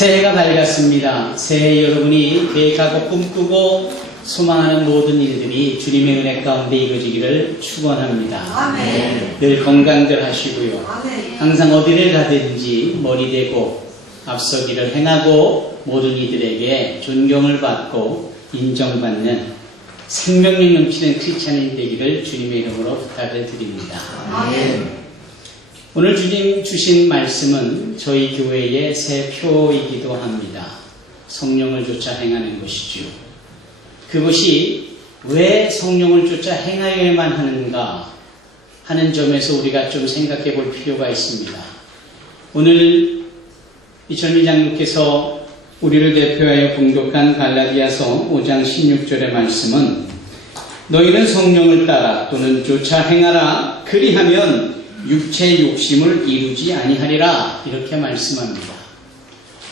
새해가 밝았습니다. 새해 여러분이 계획하고 꿈꾸고 소망하는 모든 일들이 주님의 은혜 가운데 이루어지기를 축원합니다. 아멘. 늘 건강들 하시고요. 아멘. 항상 어디를 가든지 머리 대고 앞서기를 행하고 모든 이들에게 존경을 받고 인정받는 생명력 넘치는 크리스찬인 되기를 주님의 이름으로 부탁을 드립니다. 아멘. 오늘 주님 주신 말씀은 저희 교회의 새 표이기도 합니다. 성령을 쫓아 행하는 것이죠. 그것이 왜 성령을 쫓아 행하여야만 하는가 하는 점에서 우리가 좀 생각해 볼 필요가 있습니다. 오늘 이철민 장로께서 우리를 대표하여 봉독한 갈라디아서 5장 16절의 말씀은 너희는 성령을 따라 또는 쫓아 행하라 그리하면 육체 욕심을 이루지 아니하리라 이렇게 말씀합니다.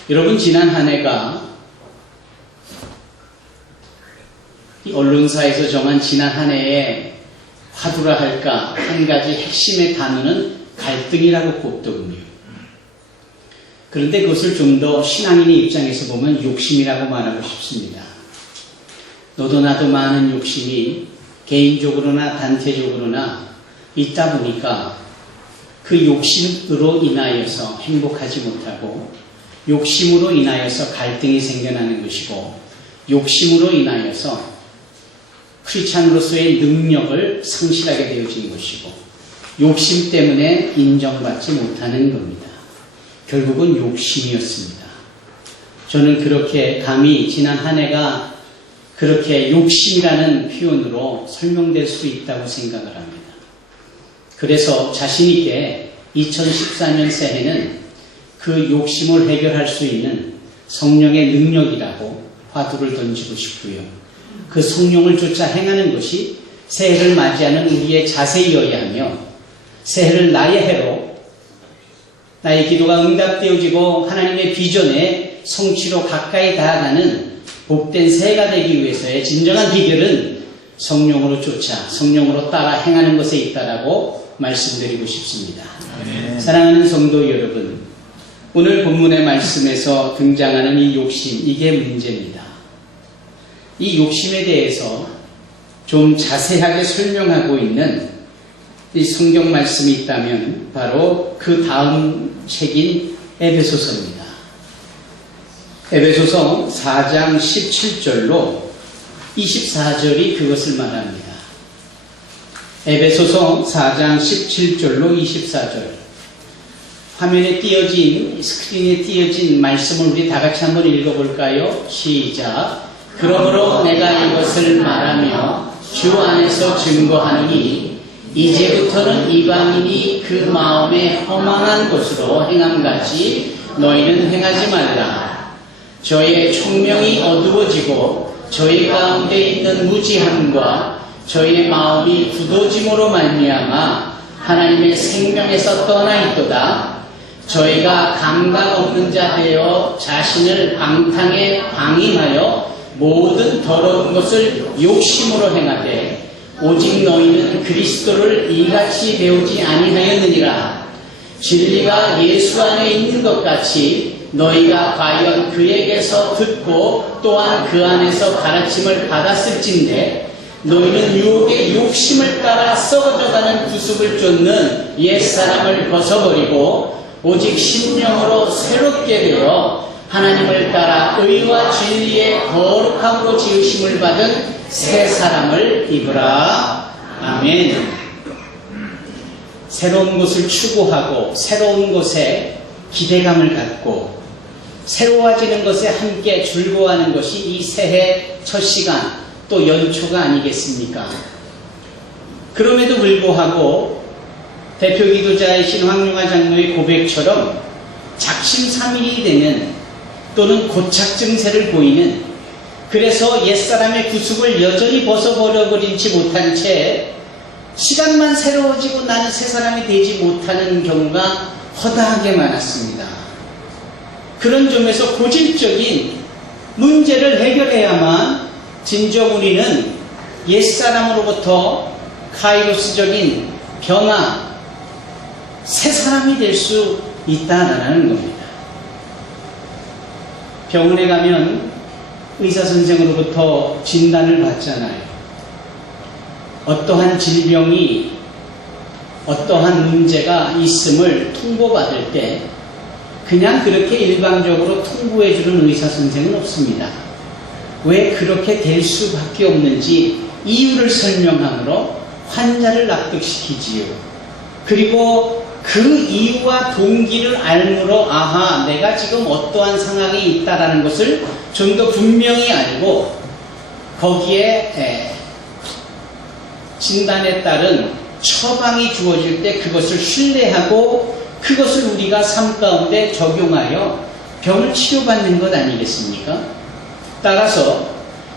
여러분 지난 한 해가 이 언론사에서 정한 지난 한 해에 화두라 할까 한 가지 핵심의 단어는 갈등이라고 꼽더군요. 그런데 그것을 좀 더 신앙인의 입장에서 보면 욕심이라고 말하고 싶습니다. 너도 나도 많은 욕심이 개인적으로나 단체적으로나 있다 보니까 그 욕심으로 인하여서 행복하지 못하고 욕심으로 인하여서 갈등이 생겨나는 것이고 욕심으로 인하여서 크리스찬으로서의 능력을 상실하게 되어진 것이고 욕심 때문에 인정받지 못하는 겁니다. 결국은 욕심이었습니다. 저는 그렇게 감히 지난 한 해가 그렇게 욕심이라는 표현으로 설명될 수 있다고 생각을 합니다. 그래서 자신있게 2014년 새해는 그 욕심을 해결할 수 있는 성령의 능력이라고 화두를 던지고 싶고요. 그 성령을 쫓아 행하는 것이 새해를 맞이하는 우리의 자세이어야 하며 새해를 나의 해로 나의 기도가 응답되어지고 하나님의 비전의 성취로 가까이 다가가는 복된 새해가 되기 위해서의 진정한 비결은 성령으로 쫓아 성령으로 따라 행하는 것에 있다라고 말씀드리고 싶습니다. 네. 사랑하는 성도 여러분, 오늘 본문의 말씀에서 등장하는 이 욕심, 이게 문제입니다. 이 욕심에 대해서 좀 자세하게 설명하고 있는 이 성경 말씀이 있다면 바로 그 다음 책인 에베소서입니다. 에베소서 4장 17절로 24절이 그것을 말합니다. 에베소서 4장 17절로 24절. 화면에 띄어진, 스크린에 띄어진 말씀을 우리 다 같이 한번 읽어볼까요? 시작. 그러므로 내가 이것을 말하며 주 안에서 증거하노니 이제부터는 이방인이 그 마음에 허망한 것으로 행함같이 너희는 행하지 말라. 저희의 총명이 어두워지고 저희 가운데 있는 무지함과 저희의 마음이 굳어짐으로 말미암아 하나님의 생명에서 떠나 있도다. 저희가 감각 없는 자 되어 자신을 방탕에 방임하여 모든 더러운 것을 욕심으로 행하되 오직 너희는 그리스도를 이같이 배우지 아니하였느니라. 진리가 예수 안에 있는 것 같이 너희가 과연 그에게서 듣고 또한 그 안에서 가르침을 받았을진데 너희는 유혹의 욕심을 따라 썩어져가는 구습을 쫓는 옛사람을 벗어버리고 오직 심령으로 새롭게 되어 하나님을 따라 의와 진리의 거룩함으로 지으심을 받은 새 사람을 입으라. 아멘. 새로운 것을 추구하고 새로운 것에 기대감을 갖고 새로워지는 것에 함께 즐거워하는 것이 이 새해 첫 시간 또 연초가 아니겠습니까? 그럼에도 불구하고 대표 기도자이신 황용화 장로의 고백처럼 작심삼일이 되면 또는 고착 증세를 보이는 그래서 옛사람의 구습을 여전히 벗어버려버리지 못한 채 시간만 새로워지고 나는 새 사람이 되지 못하는 경우가 허다하게 많았습니다. 그런 점에서 고질적인 문제를 해결해야만 진정 우리는 옛사람으로부터 카이로스적인 변화, 새 사람이 될 수 있다라는 겁니다. 병원에 가면 의사 선생으로부터 진단을 받잖아요. 어떠한 질병이, 어떠한 문제가 있음을 통보받을 때 그냥 그렇게 일방적으로 통보해주는 의사 선생은 없습니다. 왜 그렇게 될 수밖에 없는지 이유를 설명함으로 환자를 납득시키지요. 그리고 그 이유와 동기를 알므로 아하, 내가 지금 어떠한 상황이 있다라는 것을 좀 더 분명히 알고 거기에 진단에 따른 처방이 주어질 때 그것을 신뢰하고 그것을 우리가 삶 가운데 적용하여 병을 치료받는 것 아니겠습니까? 따라서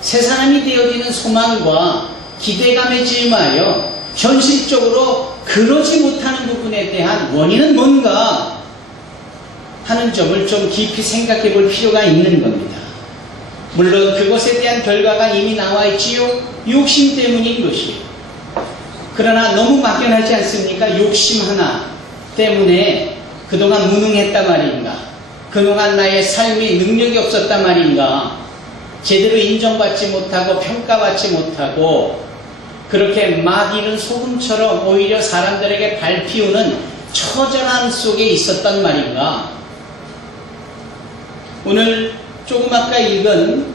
새 사람이 되어지는 소망과 기대감에 짊하여 현실적으로 그러지 못하는 부분에 대한 원인은 뭔가 하는 점을 좀 깊이 생각해 볼 필요가 있는 겁니다. 물론 그것에 대한 결과가 이미 나와 있지요. 욕심 때문인 것이에요. 그러나 너무 막연하지 않습니까? 욕심 하나 때문에 그동안 무능했단 말인가? 그동안 나의 삶이 능력이 없었단 말인가? 제대로 인정받지 못하고 평가받지 못하고 그렇게 막 이른 소금처럼 오히려 사람들에게 밟히우는 처절함 속에 있었단 말인가? 오늘 조금 아까 읽은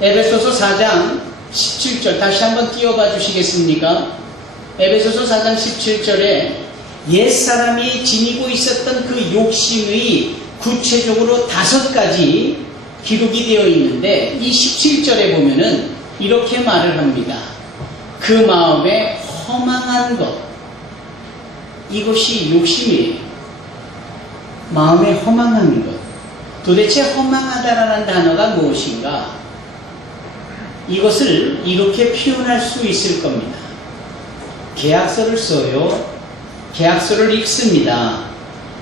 에베소서 4장 17절 다시 한번 띄워봐 주시겠습니까? 에베소서 4장 17절에 옛사람이 지니고 있었던 그 욕심의 구체적으로 5가지 기록이 되어 있는데 이 17절에 보면은 이렇게 말을 합니다. 그 마음에 허망한 것, 이것이 욕심이에요. 마음에 허망한 것. 도대체 허망하다라는 단어가 무엇인가? 이것을 이렇게 표현할 수 있을 겁니다. 계약서를 써요. 계약서를 읽습니다.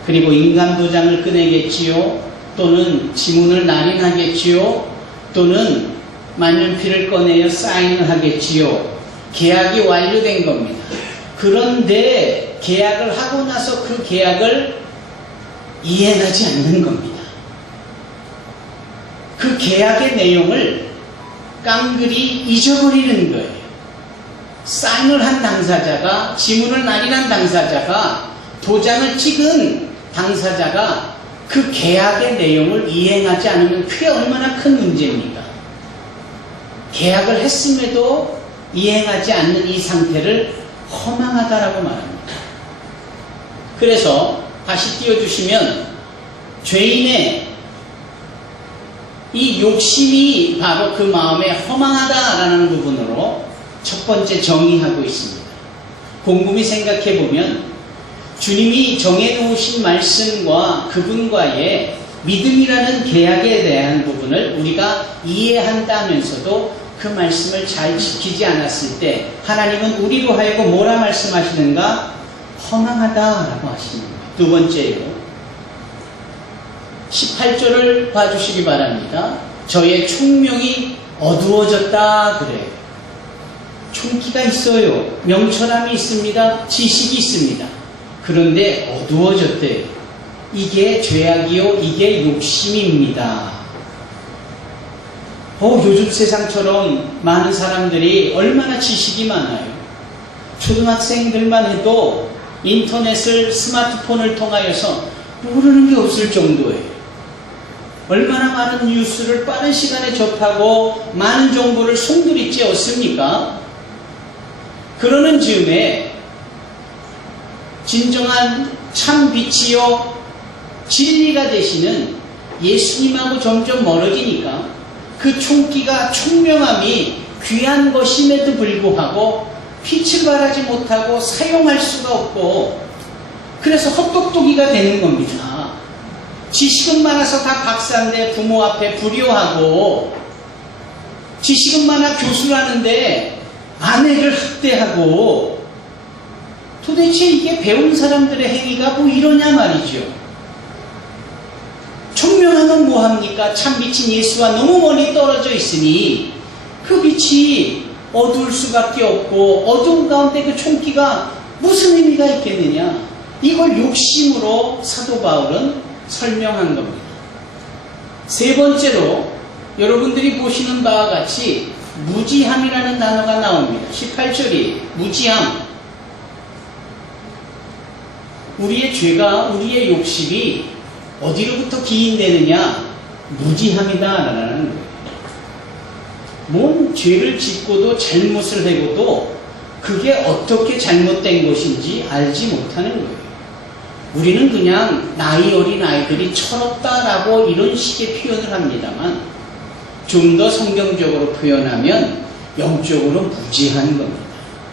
그리고 인감도장을 꺼내겠지요. 또는 지문을 날인하겠지요. 또는 만년필을 꺼내어 사인을 하겠지요. 계약이 완료된 겁니다. 그런데 계약을 하고 나서 그 계약을 이행하지 않는 겁니다. 그 계약의 내용을 깡그리 잊어버리는 거예요. 사인을 한 당사자가, 지문을 날인한 당사자가, 도장을 찍은 당사자가 그 계약의 내용을 이행하지 않으면 그게 얼마나 큰 문제입니까? 계약을 했음에도 이행하지 않는 이 상태를 허망하다라고 말합니다. 그래서 다시 띄워주시면 죄인의 이 욕심이 바로 그 마음에 허망하다라는 부분으로 첫 번째 정의하고 있습니다. 곰곰이 생각해보면 주님이 정해놓으신 말씀과 그분과의 믿음이라는 계약에 대한 부분을 우리가 이해한다면서도 그 말씀을 잘 지키지 않았을 때 하나님은 우리로 하여금 뭐라 말씀하시는가? 허망하다라고 하십니다. 두 번째로 18절을 봐주시기 바랍니다. 저의 총명이 어두워졌다 그래요. 총기가 있어요. 명철함이 있습니다. 지식이 있습니다. 그런데 어두워졌대요. 이게 죄악이요. 이게 욕심입니다. 요즘 세상처럼 많은 사람들이 얼마나 지식이 많아요. 초등학생들만 해도 인터넷을, 스마트폰을 통하여서 모르는 게 없을 정도예요. 얼마나 많은 뉴스를 빠른 시간에 접하고 많은 정보를 송두리째 얻습니까? 그러는 즈음에 진정한 참 빛이요 진리가 되시는 예수님하고 점점 멀어지니까 그 총기가 총명함이 귀한 것임에도 불구하고 빛을 발하지 못하고 사용할 수가 없고 그래서 헛똑똑이가 되는 겁니다. 지식은 많아서 다 박사인데 부모 앞에 불효하고 지식은 많아 교수라는데 아내를 학대하고 도대체 이게 배운 사람들의 행위가 뭐 이러냐 말이죠. 총명함은 뭐합니까? 참 빛인 예수와 너무 멀리 떨어져 있으니 그 빛이 어두울 수밖에 없고 어두운 가운데 그 총기가 무슨 의미가 있겠느냐. 이걸 욕심으로 사도 바울은 설명한 겁니다. 세 번째로 여러분들이 보시는 바와 같이 무지함이라는 단어가 나옵니다. 18절이 무지함. 우리의 죄가, 우리의 욕심이 어디로부터 기인되느냐? 무지함이다라는 거예요. 뭔 죄를 짓고도 잘못을 해고도 그게 어떻게 잘못된 것인지 알지 못하는 거예요. 우리는 그냥 나이 어린 아이들이 철없다라고 이런 식의 표현을 합니다만 좀 더 성경적으로 표현하면 영적으로 무지한 겁니다.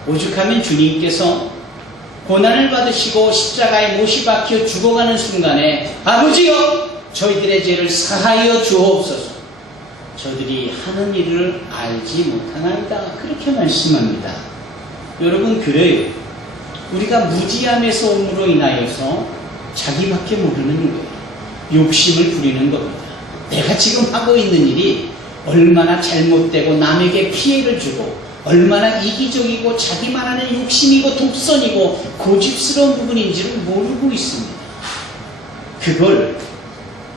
오죽하면 주님께서 고난을 받으시고 십자가에 못이 박혀 죽어가는 순간에 아버지여 저희들의 죄를 사하여 주옵소서. 저들이 하는 일을 알지 못하나이다. 그렇게 말씀합니다. 여러분 그래요. 우리가 무지함에서 옴으로 인하여서 자기밖에 모르는 거예요. 욕심을 부리는 겁니다. 내가 지금 하고 있는 일이 얼마나 잘못되고 남에게 피해를 주고 얼마나 이기적이고 자기만 하는 욕심이고 독선이고 고집스러운 부분인지를 모르고 있습니다. 그걸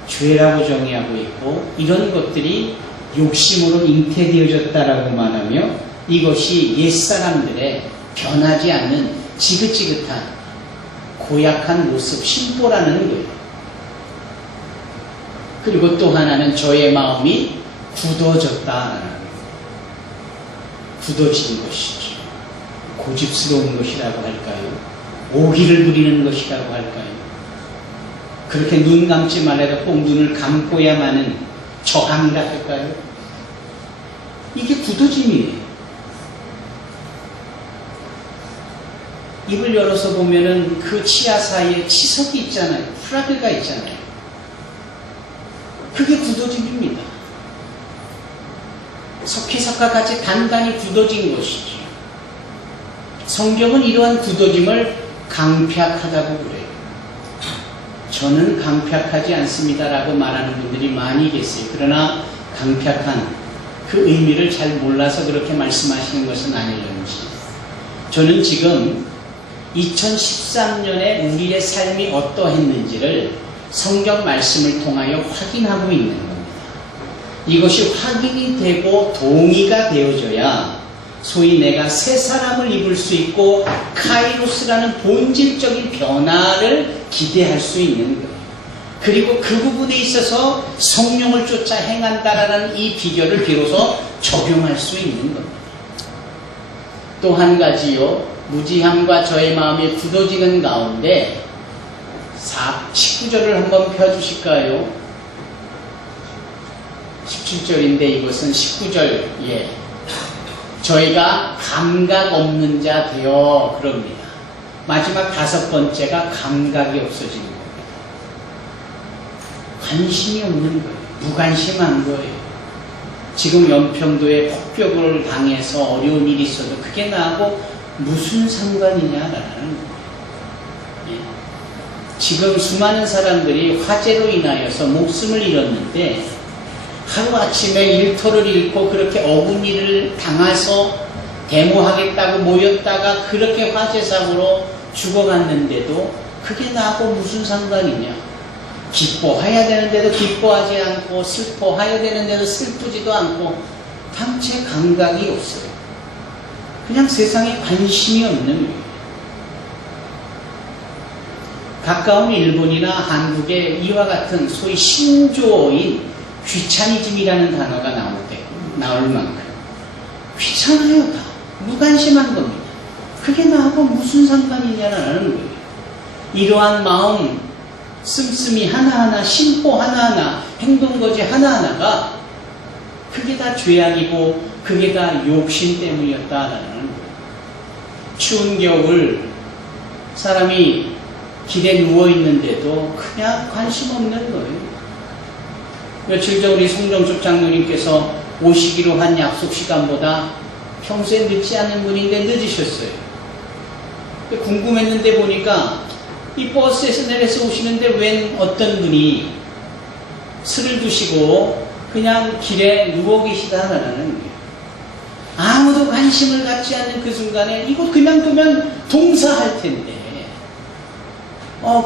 죄라고 정의하고 있고 이런 것들이 욕심으로 잉태되어졌다라고 말하며 이것이 옛사람들의 변하지 않는 지긋지긋한 고약한 모습, 심보라는 거예요. 그리고 또 하나는 저의 마음이 굳어졌다라는 거예요. 굳어진 것이죠. 고집스러운 것이라고 할까요? 오기를 부리는 것이라고 할까요? 그렇게 눈 감지 말아도 꼭 눈을 감고야만은 저항이라 할까요? 이게 굳어짐이에요. 입을 열어서 보면은 그 치아 사이에 치석이 있잖아요. 프라그가 있잖아요. 그게 굳어짐입니다. 석회석과 같이 단단히 굳어진 것이죠. 성경은 이러한 굳어짐을 강팍하다고 그래요. 저는 강팍하지 않습니다라고 말하는 분들이 많이 계세요. 그러나 강팍한 그 의미를 잘 몰라서 그렇게 말씀하시는 것은 아닐런지. 저는 지금 2013년에 우리의 삶이 어떠했는지를 성경 말씀을 통하여 확인하고 있는 겁니다. 이것이 확인이 되고 동의가 되어져야 소위 내가 새 사람을 입을 수 있고 카이로스라는 본질적인 변화를 기대할 수 있는 거예요. 그리고 그 부분에 있어서 성령을 쫓아 행한다라는 이 비결을 비로소 적용할 수 있는 겁니다. 또 한 가지요. 무지함과 저의 마음이 굳어지는 가운데 19절을 한번 펴주실까요? 17절인데 이것은 19절. 예. 저희가 감각 없는 자 되어 그럽니다. 마지막 5번째가 감각이 없어지는 겁니다. 관심이 없는 거예요. 무관심한 거예요. 지금 연평도에 폭격을 당해서 어려운 일이 있어도 그게 나하고 무슨 상관이냐라는 거예요. 예. 지금 수많은 사람들이 화재로 인하여서 목숨을 잃었는데 하루아침에 일터를 잃고 그렇게 어금니를 당해서 데모하겠다고 모였다가 그렇게 화재사고로 죽어갔는데도 그게 나하고 무슨 상관이냐. 기뻐해야 되는데도 기뻐하지 않고 슬퍼해야 되는데도 슬프지도 않고 당체 감각이 없어요. 그냥 세상에 관심이 없는 거예요. 가까운 일본이나 한국에 이와 같은 소위 신조어인 귀차니즘이라는 단어가 나올 만큼 귀찮아요. 다 무관심한 겁니다. 그게 나하고 무슨 상관이냐라는 거예요. 이러한 마음 씀씀이 하나하나, 심보 하나하나, 행동거지 하나하나가 그게 다 죄악이고 그게 다 욕심 때문이었다라는 거예요. 추운 겨울 사람이 길에 누워있는데도 그냥 관심 없는 거예요. 며칠 전 우리 송정숙 장로님께서 오시기로 한 약속 시간보다 평소에 늦지 않은 분인데 늦으셨어요. 궁금했는데 보니까 이 버스에서 내려서 오시는데 웬 어떤 분이 술을 드시고 그냥 길에 누워 계시다라는 거예요. 아무도 관심을 갖지 않는 그 순간에 이거 그냥 두면 동사할 텐데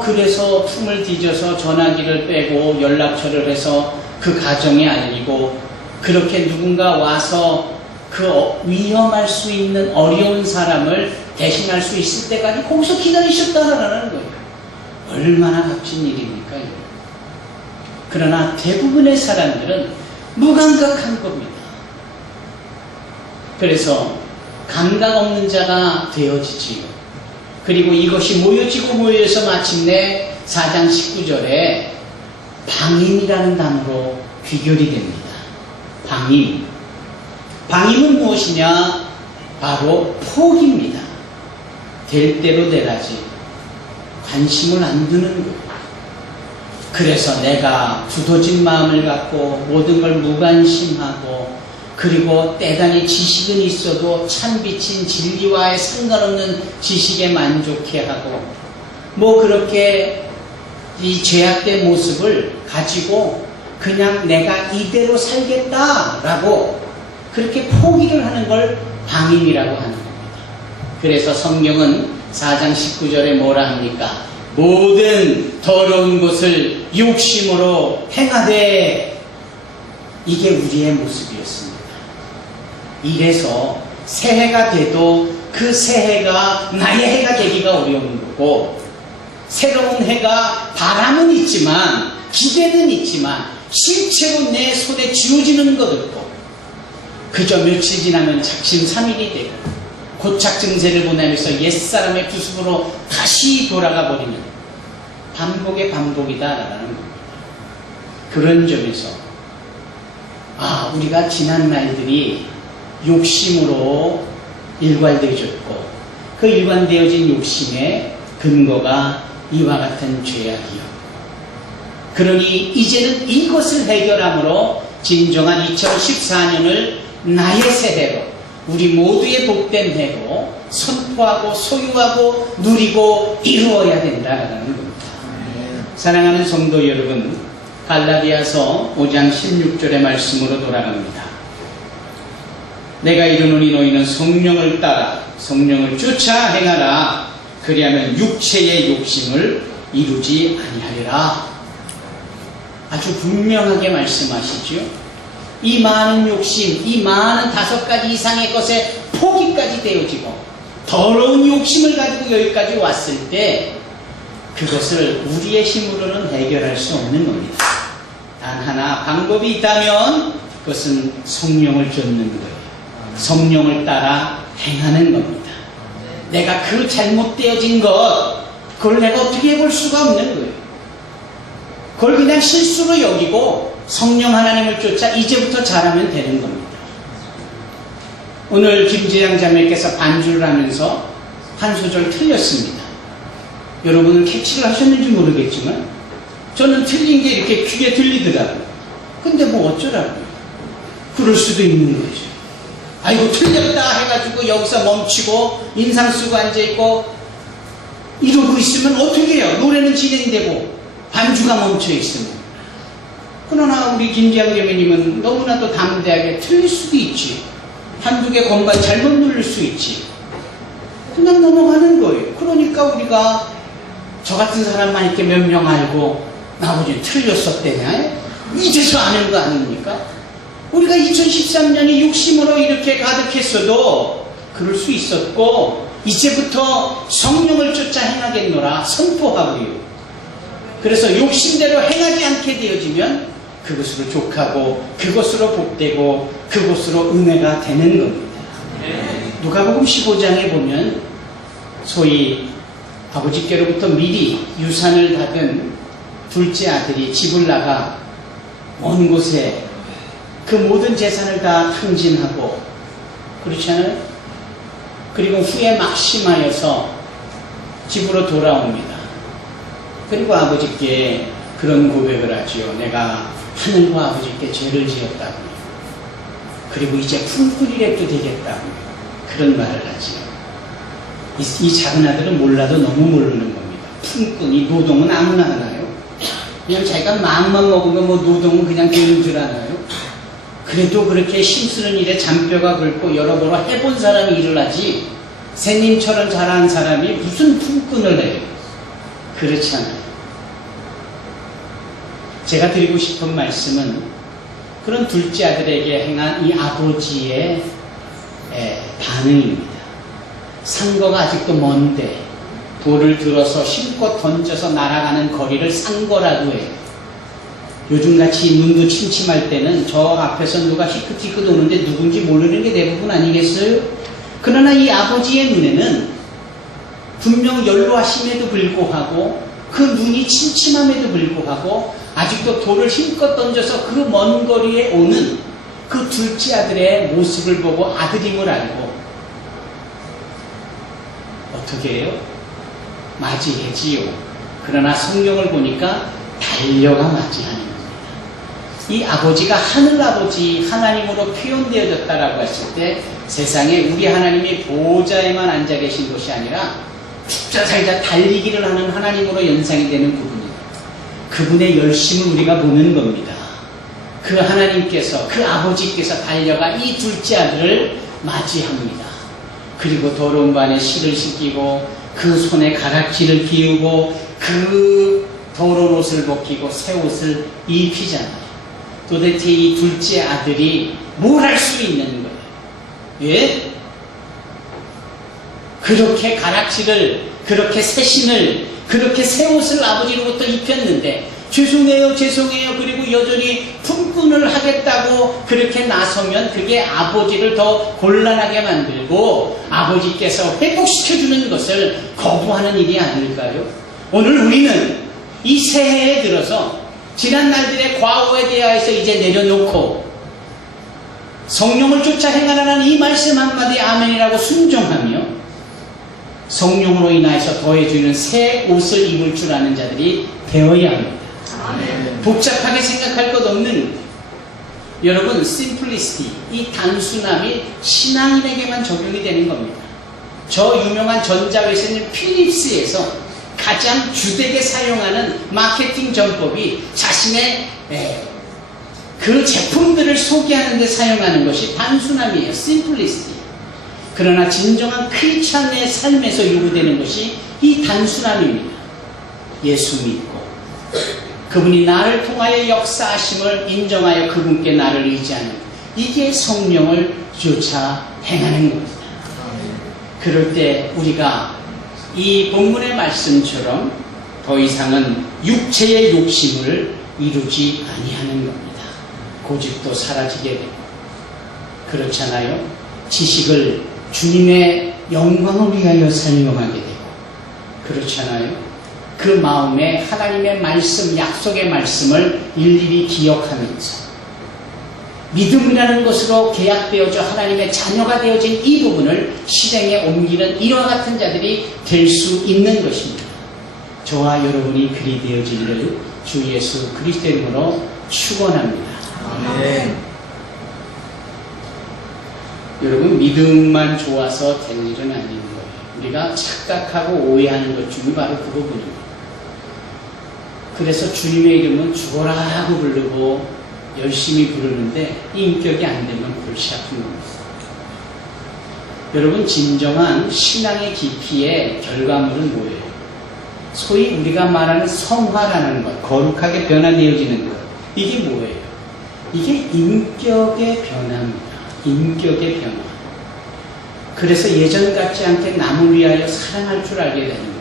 그래서 틈을 뒤져서 전화기를 빼고 연락처를 해서 그 가정에 알리고 그렇게 누군가 와서 그 위험할 수 있는 어려운 사람을 대신할 수 있을 때까지 거기서 기다리셨다라는 거예요. 얼마나 값진 일입니까? 그러나 대부분의 사람들은 무감각한 겁니다. 그래서 감각 없는 자가 되어지지요. 그리고 이것이 모여지고 모여서 마침내 4장 19절에 방임이라는 단어로 귀결이 됩니다. 방임. 방임은 무엇이냐? 바로 포기입니다. 될 대로 되라지. 관심을 안 두는 거예요. 그래서 내가 두터진 마음을 갖고 모든 걸 무관심하고 그리고 때단의 지식은 있어도 참 비친 진리와의 상관없는 지식에 만족해하고 뭐 그렇게 이 죄악된 모습을 가지고 그냥 내가 이대로 살겠다라고 그렇게 포기를 하는 걸 방임이라고 하는 겁니다. 그래서 성경은 4장 19절에 뭐라 합니까? 모든 더러운 것을 욕심으로 행하되 이게 우리의 모습이었습니다. 이래서 새해가 돼도 그 새해가 나의 해가 되기가 어려운 거고 새로운 해가 바람은 있지만 기대는 있지만 실제로 내 손에 쥐어지는 것 없고 그저 며칠 지나면 작심삼일이 되고 고착 증세를 보내면서 옛사람의 구습으로 다시 돌아가 버리는 반복의 반복이다라는 겁니다. 그런 점에서 우리가 지난 날들이 욕심으로 일관되어졌고 그 일관되어진 욕심의 근거가 이와 같은 죄악이요. 그러니 이제는 이것을 해결함으로 진정한 2014년을 나의 새해로 우리 모두의 복된 해로 선포하고 소유하고 누리고 이루어야 된다는 겁니다. 사랑하는 성도 여러분, 갈라디아서 5장 16절의 말씀으로 돌아갑니다. 내가 이르노니 너희는 성령을 따라 성령을 쫓아 행하라. 그리하면 육체의 욕심을 이루지 아니하리라. 아주 분명하게 말씀하시죠. 이 많은 욕심, 이 많은 5가지 이상의 것에 포기까지 되어지고 더러운 욕심을 가지고 여기까지 왔을 때 그것을 우리의 힘으로는 해결할 수 없는 겁니다. 단 하나 방법이 있다면 그것은 성령을 쫓는 거예요. 성령을 따라 행하는 겁니다. 내가 그 잘못되어진 것, 그걸 내가 어떻게 해볼 수가 없는 거예요. 그걸 그냥 실수로 여기고 성령 하나님을 쫓아 이제부터 잘하면 되는 겁니다. 오늘 김재양 자매께서 반주를 하면서 한 소절 틀렸습니다. 여러분은 캐치를 하셨는지 모르겠지만 저는 틀린 게 이렇게 귀에 들리더라고요. 근데 뭐 어쩌라고요. 그럴 수도 있는 거죠. 아이고 틀렸다 해가지고 여기서 멈추고 인상 쓰고 앉아있고 이러고 있으면 어떻게 해요? 노래는 진행되고 반주가 멈춰있으면. 그러나 우리 김지양 예배님은 너무나도 담대하게 틀릴 수도 있지. 한두 개 건반 잘못 누를 수 있지. 그냥 넘어가는 거예요. 그러니까 우리가 저 같은 사람만 이렇게 몇 명 알고 나머지 틀렸었대냐? 이제서 아는 거 아닙니까? 우리가 2013년이 욕심으로 이렇게 가득했어도 그럴 수 있었고 이제부터 성령을 쫓아 행하겠노라 선포하고요. 그래서 욕심대로 행하지 않게 되어지면 그것으로 족하고 그것으로 복되고 그것으로 은혜가 되는 겁니다. 누가복음 15장에 보면 소위 아버지께로부터 미리 유산을 받은 둘째 아들이 집을 나가 먼 곳에 그 모든 재산을 다 탕진하고 그렇잖아요. 그리고 후에 막심하여서 집으로 돌아옵니다. 그리고 아버지께 그런 고백을 하지요. 내가 하늘과 아버지께 죄를 지었다고요. 그리고 이제 품꾼이라도 되겠다고요. 그런 말을 하지요. 이 작은 아들은 몰라도 너무 모르는 겁니다. 품꾼, 이 노동은 아무나 하나요? 그냥 자기가 마음만 먹으면 뭐 노동은 그냥 되는 줄 아나요? 그래도 그렇게 힘쓰는 일에 잔뼈가 굵고 여러모로 해본 사람이 일을 하지 새님처럼 잘하는 사람이 무슨 품꾼을 해요? 그렇지 않아요. 제가 드리고 싶은 말씀은 그런 둘째 아들에게 행한 이 아버지의 반응입니다. 상거가 아직도 먼데 돌을 들어서 심고 던져서 날아가는 거리를 산 거라도 해요. 요즘같이 눈도 침침할 때는 저 앞에서 누가 희끗희끗 오는데 누군지 모르는 게 대부분 아니겠어요? 그러나 이 아버지의 눈에는 분명 연로하심에도 불구하고 그 눈이 침침함에도 불구하고 아직도 돌을 힘껏 던져서 그 먼 거리에 오는 그 둘째 아들의 모습을 보고 아들임을 알고 어떻게 해요? 맞이해지요. 그러나 성경을 보니까 달려가 맞이하는 겁니다. 이 아버지가 하늘아버지 하나님으로 표현되어졌다라고 했을 때 세상에 우리 하나님이 보좌에만 앉아 계신 것이 아니라 죽자 살자 달리기를 하는 하나님으로 연상이 되는 그분입니다. 그분의 열심을 우리가 보는 겁니다. 그 하나님께서, 그 아버지께서 달려가 이 둘째 아들을 맞이합니다. 그리고 더러운 반에 실을 씻기고 그 손에 가락지를 비우고 그 더러운 옷을 벗기고 새 옷을 입히잖아요. 도대체 이 둘째 아들이 뭘 할 수 있는 거예요? 예? 그렇게 가락지를, 그렇게 새 신을, 그렇게 새 옷을 아버지로부터 입혔는데 죄송해요 그리고 여전히 품꾼을 하겠다고 그렇게 나서면 그게 아버지를 더 곤란하게 만들고 아버지께서 회복시켜주는 것을 거부하는 일이 아닐까요? 오늘 우리는 이 새해에 들어서 지난 날들의 과오에 대하여서 이제 내려놓고 성령을 쫓아 행하라는 이 말씀 한마디 아멘이라고 순종하며 성령으로 인하여서 더해주는 새 옷을 입을 줄 아는 자들이 되어야 합니다. 아멘. 복잡하게 생각할 것 없는 여러분 simplicity, 이 단순함이 신앙인에게만 적용이 되는 겁니다. 저 유명한 전자회사인 필립스에서 가장 주되게 사용하는 마케팅 전법이 자신의 그 제품들을 소개하는 데 사용하는 것이 단순함이에요. simplicity. 그러나 진정한 크리스찬의 삶에서 요구되는 것이 이 단순함입니다. 예수 믿고 그분이 나를 통하여 역사하심을 인정하여 그분께 나를 의지하는 이게 성령을 쫓아 행하는 겁니다. 그럴 때 우리가 이 본문의 말씀처럼 더 이상은 육체의 욕심을 이루지 아니하는 겁니다. 고집도 사라지게 되고 그렇잖아요. 지식을 주님의 영광을 위하여 사용하게 되고 그렇잖아요. 그 마음에 하나님의 말씀, 약속의 말씀을 일일이 기억하면서 믿음이라는 것으로 계약되어져 하나님의 자녀가 되어진 이 부분을 실행에 옮기는 이와 같은 자들이 될 수 있는 것입니다. 저와 여러분이 그리 되어지기를 주 예수 그리스도의 이름으로 축원합니다. 아멘. 여러분 믿음만 좋아서 될 일은 아닌 거예요. 우리가 착각하고 오해하는 것 중에 바로 그 부분입니다. 그래서 주님의 이름은 죽어라고 부르고 열심히 부르는데 인격이 안 되면 골치 아픈 겁니다. 여러분 진정한 신앙의 깊이의 결과물은 뭐예요? 소위 우리가 말하는 성화라는 것, 거룩하게 변화되어지는 것. 이게 뭐예요? 이게 인격의 변화입니다. 인격의 변화. 그래서 예전 같지 않게 남을 위하여 사랑할 줄 알게 되는 거예요.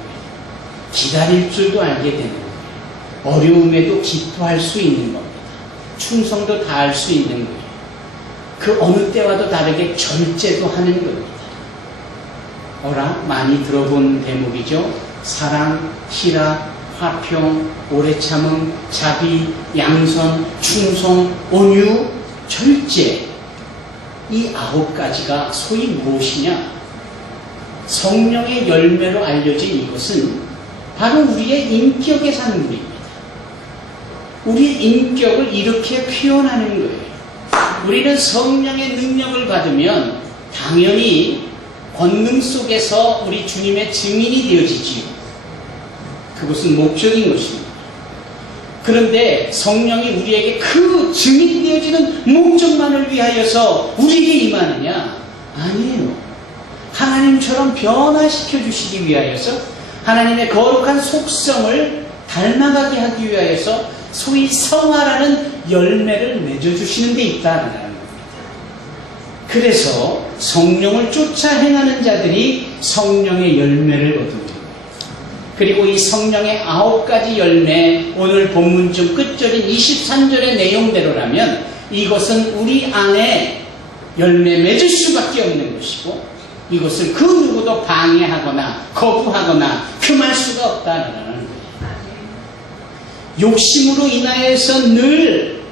기다릴 줄도 알게 되는 거예요. 어려움에도 기뻐할 수 있는 겁니다. 충성도 다할 수 있는 거예요. 그 어느 때와도 다르게 절제도 하는 겁니다. 많이 들어본 대목이죠. 사랑, 희락, 화평, 오래 참음, 자비, 양선, 충성, 온유, 절제. 이 9가지가 소위 무엇이냐? 성령의 열매로 알려진 이것은 바로 우리의 인격의 산물입니다. 우리의 인격을 이렇게 표현하는 거예요. 우리는 성령의 능력을 받으면 당연히 권능 속에서 우리 주님의 증인이 되어지지요. 그것은 목적인 것입니다. 그런데 성령이 우리에게 그 증인이 되어지는 목적만을 위하여서 우리에게 임하느냐? 아니에요. 하나님처럼 변화시켜 주시기 위하여서 하나님의 거룩한 속성을 닮아가게 하기 위하여서 소위 성화라는 열매를 맺어주시는 데 있다라는 겁니다. 그래서 성령을 쫓아 행하는 자들이 성령의 열매를 거두는 거예요. 그리고 이 성령의 9가지 열매, 오늘 본문 중 끝절인 23절의 내용대로라면 이것은 우리 안에 열매 맺을 수밖에 없는 것이고, 이것을 그 누구도 방해하거나 거부하거나 금할 수가 없다는 거예요. 욕심으로 인하여서 늘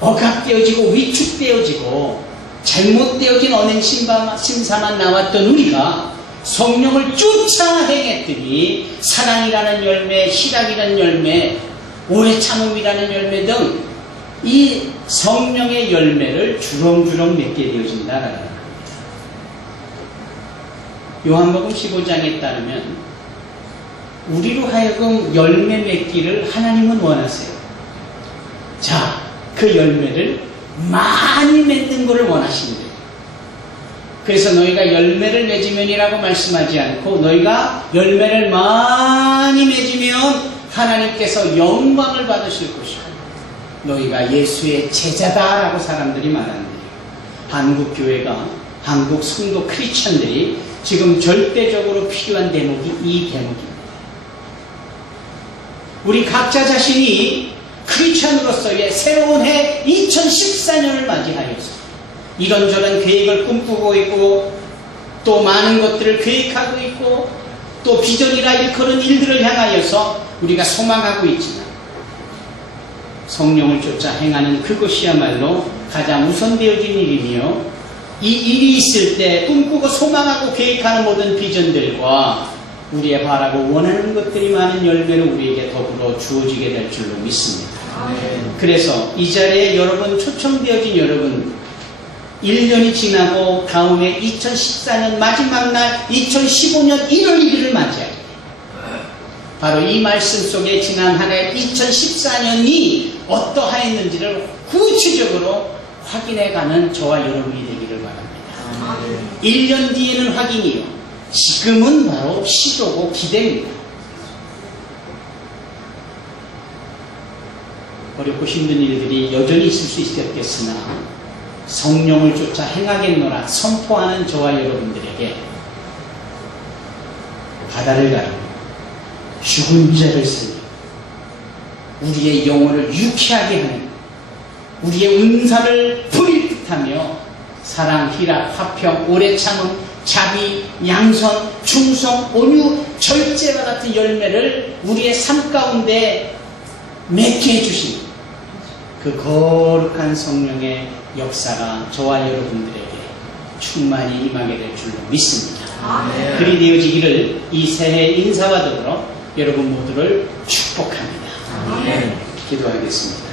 억압되어지고 위축되어지고 잘못되어진 언행 심사만 나왔던 우리가 성령을 쫓아 행했더니 사랑이라는 열매, 희락이라는 열매, 오래 참음이라는 열매 등 이 성령의 열매를 주렁주렁 맺게 되어진다라는 겁니다. 요한복음 15장에 따르면 우리로 하여금 열매 맺기를 하나님은 원하세요. 자, 그 열매를 많이 맺는 것을 원하신대요. 그래서 너희가 열매를 맺으면이라고 말씀하지 않고 너희가 열매를 많이 맺으면 하나님께서 영광을 받으실 것이고 너희가 예수의 제자다라고 사람들이 말한대요. 한국 교회가, 한국 성도 크리스천들이 지금 절대적으로 필요한 대목이 이 대목입니다. 우리 각자 자신이 크리스천으로서의 새로운 해 2014년을 맞이하여서 이런저런 계획을 꿈꾸고 있고 또 많은 것들을 계획하고 있고 또 비전이라 일컬은 일들을 향하여서 우리가 소망하고 있지만 성령을 쫓아 행하는 그것이야말로 가장 우선되어진 일이며 이 일이 있을 때 꿈꾸고 소망하고 계획하는 모든 비전들과 우리의 바라고 원하는 것들이 많은 열매를 우리에게 더불어 주어지게 될 줄로 믿습니다. 그래서 이 자리에 여러분, 초청되어진 여러분, 1년이 지나고 다음에 2014년 마지막 날 2015년 1월 1일을 맞이하게 바로 이 말씀 속에 지난 한 해 2014년이 어떠하였는지를 구체적으로 확인해가는 저와 여러분이 되기를 바랍니다. 1년 뒤에는 확인이요, 지금은 바로 시도고 기대입니다. 어렵고 힘든 일들이 여전히 있을 수 있겠으나 성령을 쫓아 행하겠노라 선포하는 저와 여러분들에게 바다를 가르고 죽은 자를 살리고 우리의 영혼을 유쾌하게 하는, 우리의 은사를 부릴 듯하며 사랑, 희락, 화평, 오래 참음, 자비, 양선, 충성, 온유, 절제와 같은 열매를 우리의 삶 가운데 맺게 해주신 그 거룩한 성령의 역사가 저와 여러분들에게 충만히 임하게 될 줄로 믿습니다. 그리 되어지기를 이 새해 인사와 더불어 여러분 모두를 축복합니다. 기도하겠습니다.